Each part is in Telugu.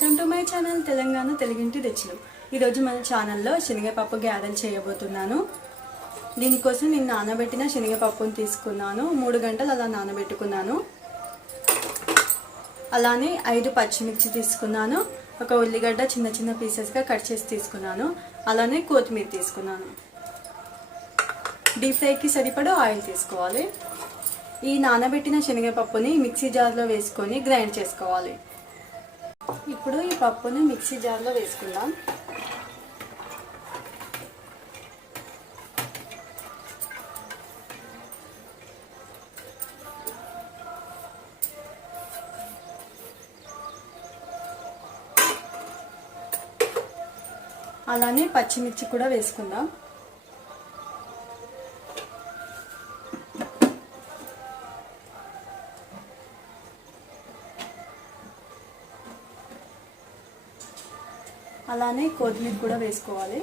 Welcome to my channel Telangana తెలుగింటి రుచులు. ఈరోజు మన ఛానల్లో శనగపప్పు గ్యారెలు చేయబోతున్నాను. దీనికోసం నేను నానబెట్టిన శనగపప్పును తీసుకున్నాను. 3 గంటలు అలా నానబెట్టుకున్నాను. అలానే 5 పచ్చిమిర్చి తీసుకున్నాను. ఒక ఉల్లిగడ్డ చిన్న చిన్న పీసెస్గా కట్ చేసి తీసుకున్నాను. అలానే కొత్తిమీర తీసుకున్నాను. డీప్ ఫ్రైకి సరిపడా ఆయిల్ తీసుకోవాలి. ఈ నానబెట్టిన శనగపప్పుని మిక్సీ జార్లో వేసుకొని గ్రైండ్ చేసుకోవాలి. ఇప్పుడు ఈ పప్పుని మిక్సీ జార్లో వేసుకుందాం. అలానే పచ్చిమిర్చి కూడా వేసుకుందాం. అలానే కొత్తిమీర కూడా వేసుకోవాలి.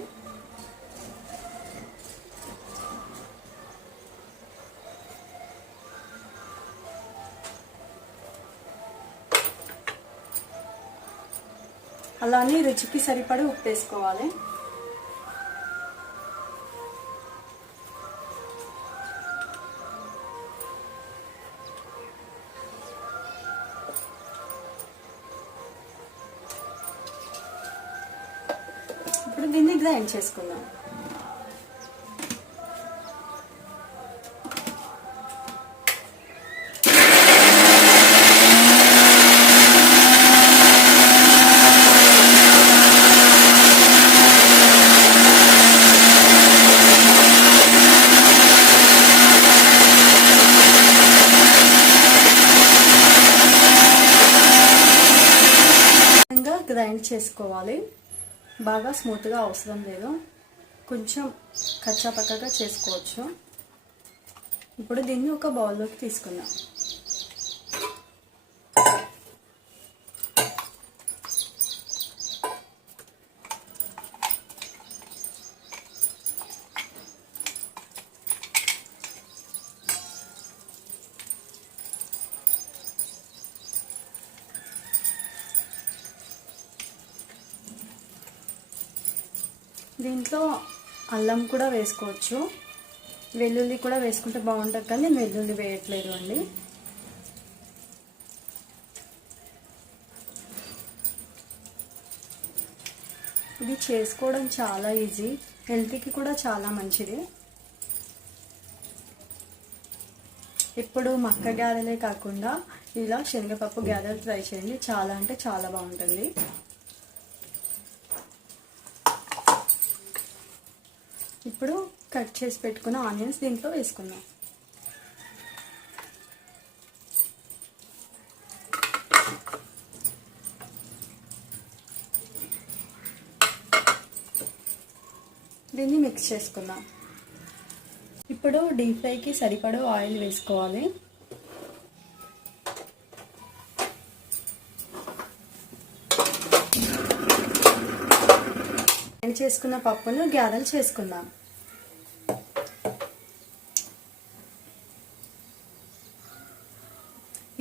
అలానే రుచికి సరిపడా ఉప్పు వేసుకోవాలి. ఇప్పుడు దీన్ని గ్రైండ్ చేసుకుందాం. గ్రైండ్ చేసుకోవాలి. బాగా స్మూత్గా అవసరం లేదు, కొంచెం కచ్చాపక్కగా చేసుకోవచ్చు. ఇప్పుడు దీన్ని ఒక బౌల్లోకి తీసుకుందాం. దీంట్లో అల్లం కూడా వేసుకోవచ్చు, వెల్లుల్లి కూడా వేసుకుంటే బాగుంటుంది, కానీ నేను వెల్లుల్లి వేయట్లేదు అండి. ఇది చేసుకోవడం చాలా ఈజీ, హెల్త్కి కూడా చాలా మంచిది. ఇప్పుడు మక్క గ్యారెలే కాకుండా ఇలా శనగపప్పు గ్యారెలు ట్రై చేయండి, చాలా అంటే చాలా బాగుంటుంది. ఇప్పుడు కట్ చేసి పెట్టుకున్న ఆనియన్స్ దీంట్లో వేసుకుందాం. దీన్ని మిక్స్ చేసుకుందాం. ఇప్పుడు డీప్ ఫ్రైకి సరిపడా ఆయిల్ వేసుకోవాలి. చేసుకున్న పప్పును గ్యారెలు చేసుకుందాం.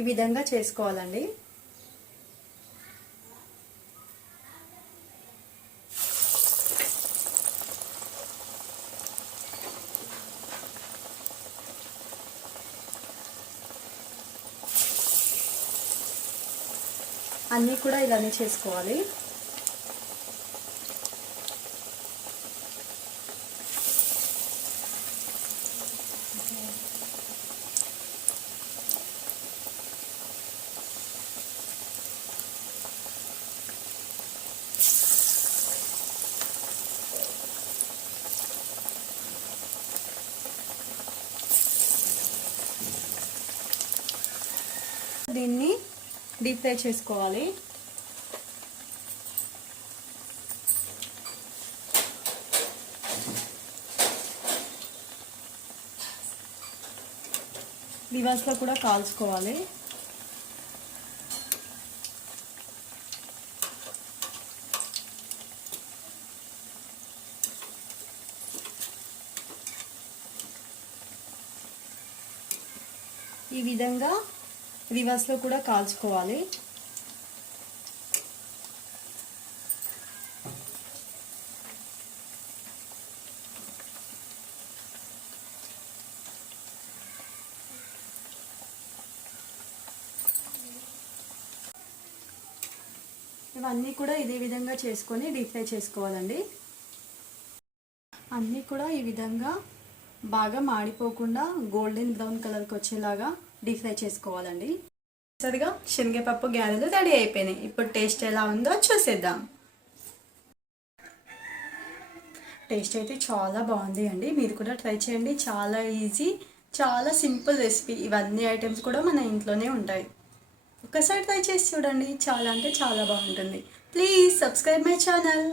ఈ విధంగా చేసుకోవాలండి. అన్నీ కూడా ఇలానే చేసుకోవాలి. దీన్ని డీప్ ఫ్రై చేసుకోవాలి. రివర్స్లో కూడా కాల్చుకోవాలి. ఈ విధంగా రివర్స్లో కూడా కాల్చుకోవాలి. ఇవన్నీ కూడా ఇదే విధంగా చేసుకొని డీప్ ఫ్రై చేసుకోవాలండి. అన్నీ కూడా ఈ విధంగా బాగా మాడిపోకుండా గోల్డెన్ బ్రౌన్ కలర్కి వచ్చేలాగా డీప్ ఫ్రై చేసుకోవాలండి. సరిగా శనగపప్పు గారెలు రెడీ అయిపోయినాయి. ఇప్పుడు టేస్ట్ ఎలా ఉందో చూసేద్దాం. టేస్ట్ అయితే చాలా బాగుంది అండి. మీరు కూడా ట్రై చేయండి. చాలా ఈజీ, చాలా సింపుల్ రెసిపీ. ఇవన్నీ ఐటమ్స్ కూడా మన ఇంట్లోనే ఉంటాయి. ఒకసారి ట్రై చేసి చూడండి. చాలా అంటే చాలా బాగుంటుంది. Please subscribe my channel.